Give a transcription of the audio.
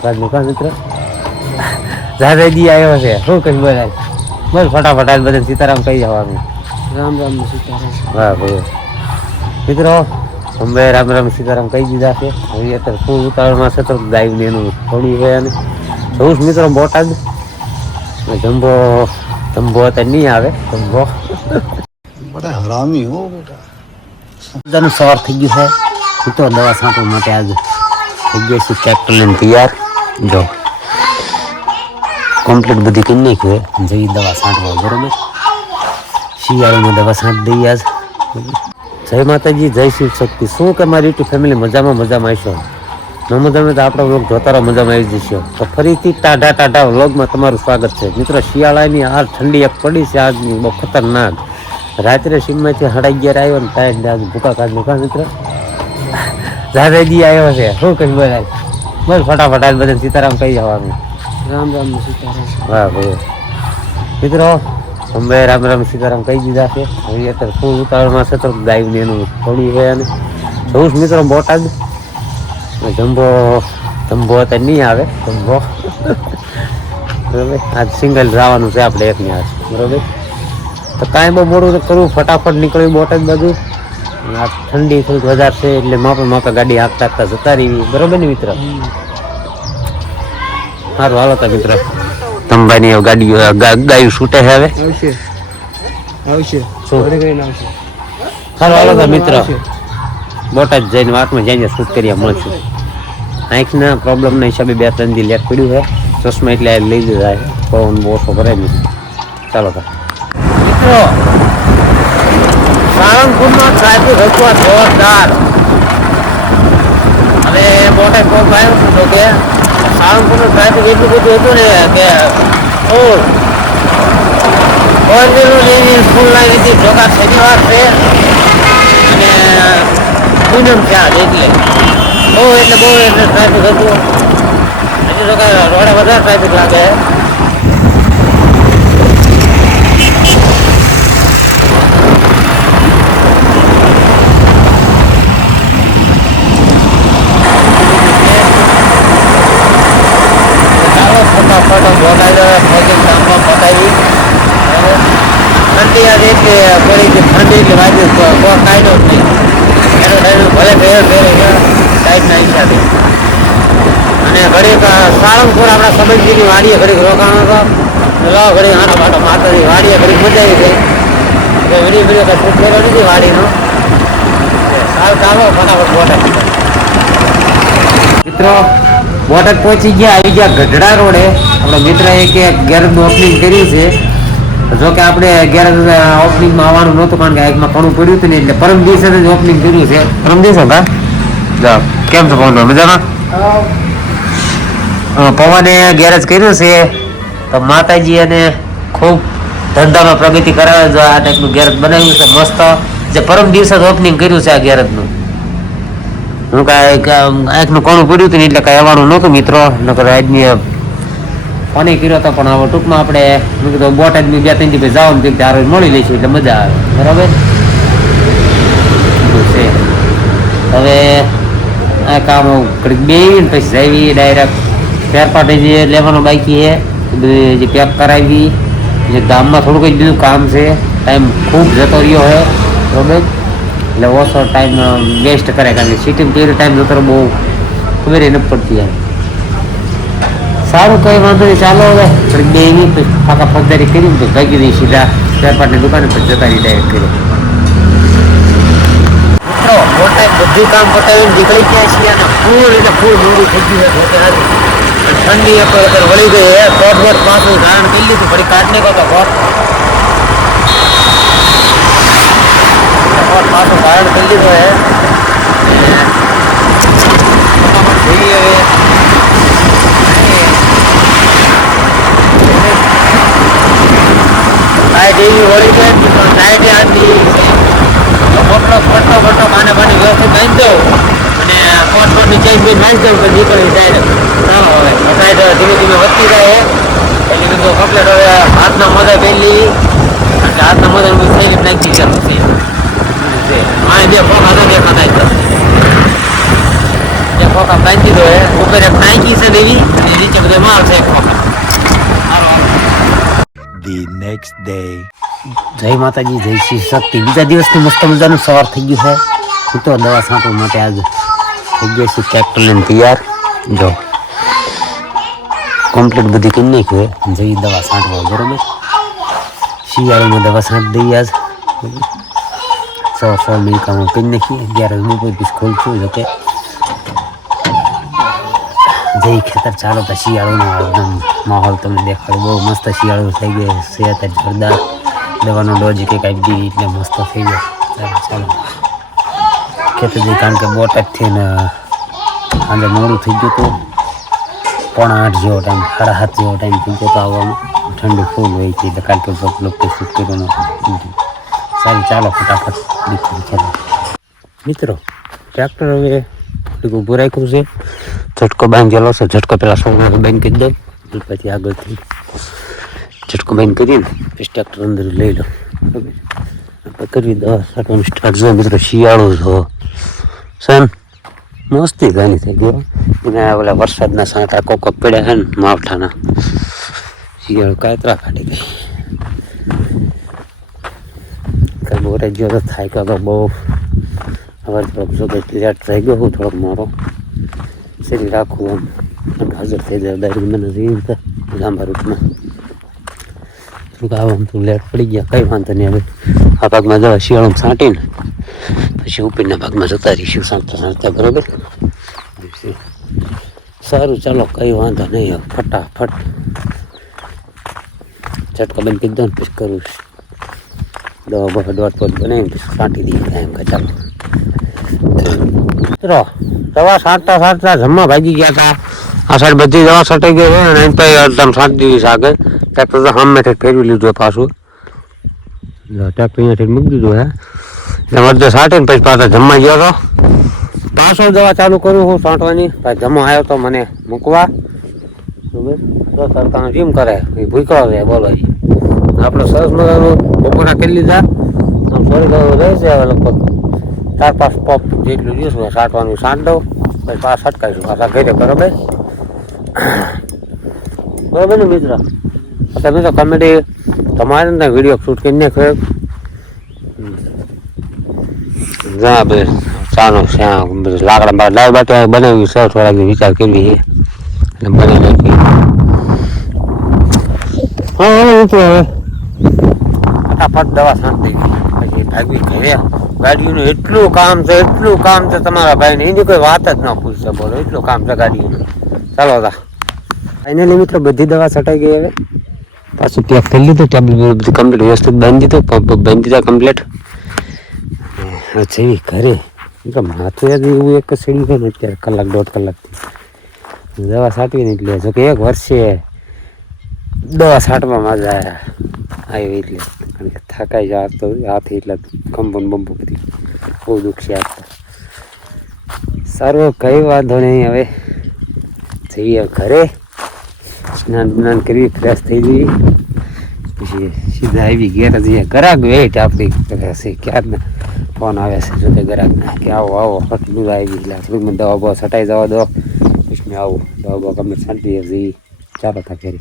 દુકાન મિત્ર દાદાજી આવ્યો છે શું કઈ બોલાય બોલ ફટાફટ આજ બધા સીતારામ કહી જવાનું રામ રામ સીતારામ હા ભાઈ મિત્રો અમે રામ રામ સીતારામ કહી દીધા છે હવે અત્યારે ફૂલ ઉતાવળમાં છે તો ગાયું ને એનું થોડું છે અને જવું મિત્રો બોટાદ જંબો જંબો અત્યારે નહીં આવે જંબો બડા હરામી હો બેટા બધાનું સવાર થઈ ગયું છે મિત્રો દવા છાંટવા માટે આજ થઈ ગયા છે ટ્રેક્ટર લઈને તૈયાર જો કમ્પ્લીટ બધી કરી નાખી જઈ દવા છાંટવા બરોબર શિયાળામાં દવા છાંટ દઈએ આજ જય માતાજી જય શિવ શક્તિ શું કે મારી યુટ્યુબ ફેમિલી મજામાં આવશો ન મજામાં તો આપણો વ્લોગ જોતા રહો મજામાં આવી જશો તો ફરીથી ટાઢા વ્લોગમાં તમારું સ્વાગત છે મિત્રો શિયાળાની આ ઠંડી એક પડી છે આજની બહુ ખતરનાક રાત્રે સીમમાંથી 11:30 આવ્યો ને ટાઈમ આજ ભૂકા કાઢ નાખા મિત્ર દાદાજી આવ્યો છે શું કઈ બોલાય બોલ ફટાફટ આજ બધા સીતારામ કહી જવાનું રામ રામ સીતારામ હા ભાઈ મિત્રો અમે રામ રામ સીતારામ કહી દીધા છે હવે અત્યારે ફૂલ ઉતાવળમાં છે તો ગાયું ને એનું થોડું છે અને જવું મિત્રો બોટાદ જંબો અત્યારે નહીં આવે જંબો બરોબર આજ સિંગલ જવાનું છે આપણે એકની આજ બરોબર તો કાંઈ બહુ મોડું કરવું ફટાફટ નીકળ્યું બોટાદ બધું આ ઠંડી થોડીક વધારે છે એટલે માપે ગાડી હાંકતા જતા રહી બરોબર ને મિત્ર સારું હાલો તા મિત્ર તંબાની ગાડી ગાયું છૂટે છે હવે આવશે સારું હાલો તા મિત્ર બોટાદ જઈને વાતમાં જઈને શૂટ કરીએ મળશું આંખના પ્રોબ્લેમના હિસાબે 2-3 દી લેટ પડ્યું છે ચશ્મા એટલે લઈ લીધા છે પવન ઓછો કરે નહીં ચાલો તા મિત્રો સાળંગપુરનો ટ્રાફિક હતો જોરદાર અને બોટાદ કોક આવ્યો છું તો કે સાળંગપુરનું ટ્રાફિક એટલું બધું હતું ને કે સ્કૂલ લાઈન હતી જોકા શનિવાર છે અને પૂનમ છે આજ એટલે બહુ ટ્રાફિક હતું હજી તો રોડે વધારે ટ્રાફિક લાગે ઠંડી આજે એટલે પડી છે ઠંડી એટલે વાંચે કાયદો જ નહીં એનો ભલે સાઈડના હિસાબે અને ઘડીક સાળંગપુર આપણા સંબંધીની વાડીએ ઘડીક રોકાણો હતો લો ઘડી આનો માટો માતાજી વાડીએ ઘડીક મજા આવી ગઈ વિડીયો કાંઈ શૂટ કર્યો નથી વાડીનો સારું ચાલો ફટાફટ બોટાદ મિત્રો બોટાદ પહોંચી ગયા આવી ગયા ગઢડા રોડે આપણા મિત્રએ કે ગેરેજનું ઓપનિંગ કર્યું છે જો કે આપણે ગેરેજ ઓપનિંગમાં આવવાનું નહોતું કારણ કે એકમાં ઘણું પડ્યું હતું ને એટલે પરમ દિવસે જ ઓપનિંગ કર્યું છે પરમ દિવસે હા જાઓ કેમ છો પવન મજામાં પવને ગેરેજ કર્યું છે તો માતાજી અને ખૂબ ધંધામાં પ્રગતિ કરાવે જો આ ટાઈપનું ગેરેજ બનાવ્યું છે મસ્ત જે પરમ દિવસે જ ઓપનિંગ કર્યું છે આ ગેરેજનું હું કાંઈ એકનું ઘણું પડ્યું હતું ને એટલે કાંઈ આવવાનું નહોતું મિત્રો નકર આજની ફોને કર્યો હતો પણ હવે ટૂંકમાં આપણે મેં કીધું બોટાદની 2-3 દી જવાનું કંઈક ત્યારે મળી લઈશું એટલે મજા આવે બરાબર છે હવે આ કામ ઘડીક બેન પછી જઈ ડાયરેક્ટ ફેરપાટે જે લેવાનો બાકી છે જે પેક કરાવી જે ગામમાં થોડું કંઈ બીજું કામ છે ટાઈમ ખૂબ જતો રહ્યો છે બરાબર એટલે ઓછો ટાઈમ વેસ્ટ કરે કારણ કે સિટીમાં કેવી ટાઈમ જતો બહુ ખબર નથી પડતી એમ સારું કઈ વાંધો નહીં ચાલો હવે થોડીક બે નહીં પાકા પગદારી કરી તો ભાગી દઈ સીધા વેપારની દુકાને પછી જતા રહી ડાયરેક્ટ કરી મિત્રો બોટાદ બધું કામ પતાવીને નીકળી ગયા છીએ અને ફૂલ મોડું થઈ ગયું છે ઠંડી અત્યારે વળી ગઈ હે કોટ પાછું ધારણ કરી લીધું ફરી કાઢ નહીં કરતો કોટ પાછું ધારણ કરી લીધો હે જોઈએ હવે લાઈટ એવી વળી જાય પણ લાઈટ આટલી મોટો માને વ્યવસ્થિત નાખી દઉં અને કોટની ચેન્જ બી નાખી દઉં તો નીકળી ડાયરેક્ટ ચાલો હવે લાઈટ ધીમે ધીમે વધતી જાય એટલે કીધું કમ્પ્લેટ હવે હાથના મોજા પહેલી એટલે હાથના મોજા થઈ નાખી ચાલુ છે મારે બે પગ હાથો દેખાતા ખોખા બાંધી દીધો હે ઉપર એક નાઈકી છે દેવી અને નીચે બધે માલ છે ખોખા. The next day. જય માતાજી, જય શ્રી શક્તિ. બીજા દિવસનું મસ્ત મજાનું સવાર થઈ ગયું છે. હું તો દવા છાંટવા માટે આજે થઈ ગયા છે ટ્રેક્ટર લઈને તૈયાર. જો કમ્પ્લીટ બધી કરી નાખ્યું જઈ દવા છાંટવા, બરોબર. શિયાળામાં દવા છાંટી દઈએ આજ. 100 મિનિટમાં કરી નાખીએ. 11 બપોર પછી ખોલશું. જોકે જઈ ખેતર ચાલો તો શિયાળોનો એકદમ માહોલ તમને દેખાડો. બહુ મસ્ત શિયાળો થઈ ગયો છે. અત્યારે જોરદાર દવાનો ડોઝ કંઈક આપી દીધી એટલે મસ્ત થઈ ગયો. ચાલો ખેતર જઈ, કારણ કે બોટાદથી ને આજે મોડું થઈ ગયું હતું. 7:45 જેવો ટાઈમ, 7:30 જેવો ટાઈમ થઈ ગયો હતો આવવામાં. ઠંડી ફૂલ હોય છે એટલે કાલ તો લોકો શૂટ કર્યો. સારું ચાલો ફટાફટ નીકળી ચાલો. મિત્રો ટ્રેક્ટર હવે ઊભું રાખ્યું છે. ઝટકો બાંધેલો છે. ઝટકો પેલા સોના બંધ કરી દઉં, પછી આગળથી ઝટકો બંધ કરીને પછી ટ્રેક્ટર અંદર લઈ લો. બરાબર કરવી દવા છાંટવાનું સ્ટાર્ટ. જો મિત્રો શિયાળો છો સન મસ્તી ઘણી થઈ ગયો. અને ઓલા વરસાદના સાંટા કોક પડ્યા છે ને માવઠાના. શિયાળો કાતરા કાઢી ગઈ. કઈ બોરે ગયો તો થાય કે તો બહુ હવે થોડોક જો કંઈક લેટ થઈ ગયો હું થોડોક મારો શરીર રાખવું આમ હાજર થઈ જાય. દારી મને રીંગ લાંબા રૂટમાં થોડુંક આમ તો લેટ પડી ગયા. કંઈ વાંધો નહીં. હવે આ ભાગમાં જવા શિયાળામાં છાંટીને પછી ઉપરના ભાગમાં જતા રહીશું સાંટતા સાંટતા, બરાબર. સારું ચાલો કંઈ વાંધો નહીં. હવે ફટાફટ ઝટકા બંધ કરી દો ને પછી કરું દવા બહુ દોટ બનાવીને પછી છાંટી દઈએ. એમ કે ચાલો મિત્રો દવા છાંટતા છાંટતા જમવા ભાગી ગયા હતા. આ સાઈડ બધી દવા છટાઈ ગઈ છે અને પછી એકદમ છાંટી દીધી છે આગળ. ટ્રેક્ટર તો સામેથી ફેરવી લીધું પાછું. ટ્રેક્ટર અહીંયાથી મૂકી દીધું હે એટલે મરદે છાંટીને પછી પાછા જમવા ગયો હતો. પાછો દવા ચાલુ કરું હું છાંટવાની. પછી જમવા આવ્યો તો મને મૂકવા, બરાબર. તો સરકારનો જીમ કરે એ ભૂખ્યો છે. બોલો આપણે સરસ મજાનું બપોરા કરી લીધા. આમ થોડી રહેશે હવે લગભગ 4-5 પપ જેટલું જોઈશું. છાંટવાનું છાંટ દઉં પછી પાછા છટકાઈશું પાછા ઘરે, બરાબર. બરાબર ને મિત્રો. તમે તો કોમેડી તમારે ને વિડીયો શૂટ કરીને નાખ્યો. જા બે ચાનો લાકડા દાળ બાટી બનાવી છે. થોડાક વિચાર કરવી છે એટલે બનાવી નાખી. હા મિત્રો હવે ફટાફટ દવા છાંટી પછી ભાગવી ઘરે. ગાડીઓનું એટલું કામ છે, એટલું કામ છે તમારા ભાઈને, એની કોઈ વાત જ ન પૂછશે. બોલો એટલું કામ છે ગાડીઓનું. ચાલો હતા ફાઇનલી મિત્રો બધી દવા છટાઈ ગઈ. હવે પાછું પેક કરી લીધું. ટેબલ બધી કમ્પ્લીટ વ્યવસ્થિત બાંધી દીધું. પંપ બાંધી દીધા કમ્પ્લીટ. જઈ ઘરે માથું એવું એક સીડી ગયું અત્યારે 1-1.5 કલાકથી દવા છાંટવી એટલે. જો કે 1 વર્ષે દવા છાંટવામાં મજા આવી એટલે, કારણ કે થાકાઈ જાય તો હાથી એટલે કંપન બંપુ બધી બહુ દુઃખ આપતા. સારું કંઈ વાંધો નહીં. હવે જઈએ ઘરે, સ્નાન બનાન કરવી, ફ્રેશ થઈ જઈએ પછી સીધા આવી ઘેર જઈએ. ગરાક વેટ આપણી છે ક્યારના ફોન આવે છે જોકે ગરાકના કે આવો આવો આટલું આવી. એટલે આટલું દવા બવા છટાઈ જવા દો પછી મેં આવું દવા બવા ગમે છાંટી જઈએ. ચાલો તા ઘરે.